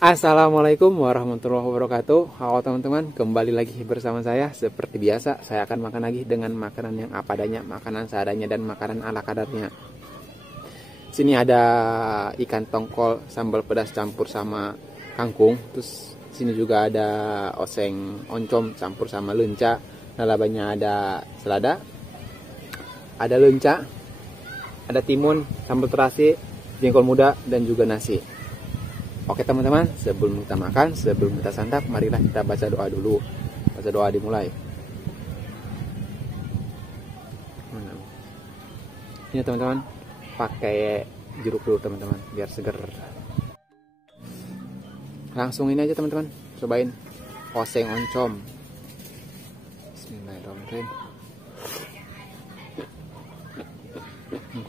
Assalamualaikum warahmatullahi wabarakatuh. Halo teman-teman, kembali lagi bersama saya. Seperti biasa, saya akan makan lagi dengan makanan yang apa adanya, makanan seadanya dan makanan ala kadarnya. Sini ada ikan tongkol sambal pedas campur sama kangkung. Terus sini juga ada oseng oncom campur sama lenca. Lalabanya ada selada, ada lenca, ada timun, sambal terasi, jengkol muda dan juga nasi. Oke teman-teman, sebelum kita makan, sebelum kita santap, marilah kita baca doa dulu. Baca doa dimulai. Ini teman-teman, pakai jeruk dulu teman-teman, biar seger. Langsung ini aja teman-teman, cobain oseng oncom. Bismillahirrahmanirrahim.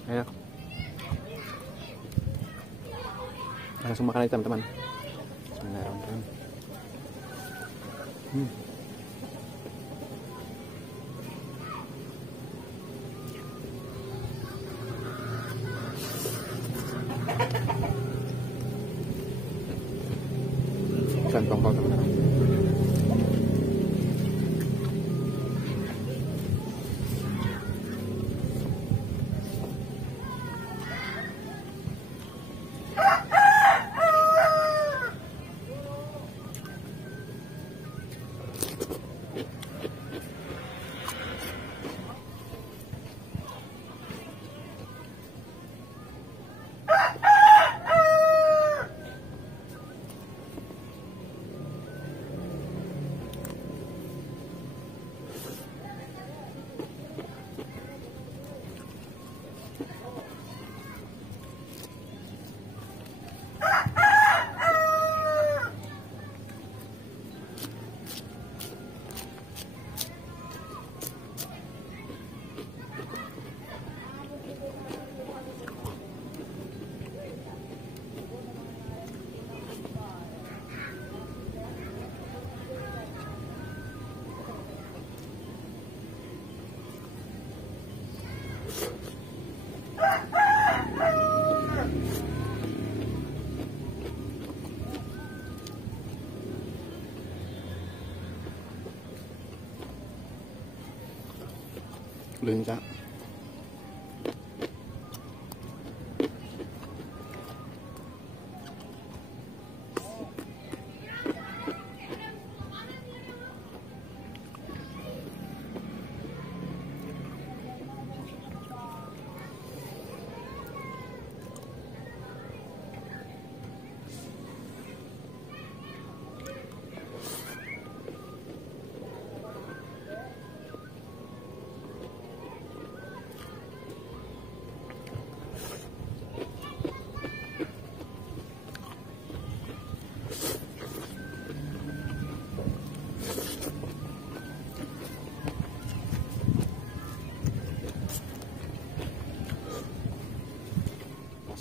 Enak. Langsung makan aja teman-teman. Bismillahirrahmanirrahim. Ikan tongkol teman-teman. Lenca.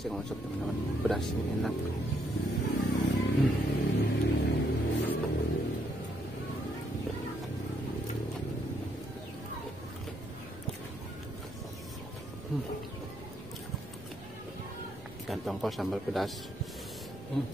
Oseng oncom teman-teman, pedas ini enak. Ikan tongkol sambal pedas. Hmm.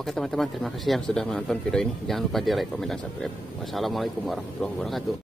Oke teman-teman, terima kasih yang sudah menonton video ini. Jangan lupa di like, komen, dan subscribe. Wassalamualaikum warahmatullahi wabarakatuh.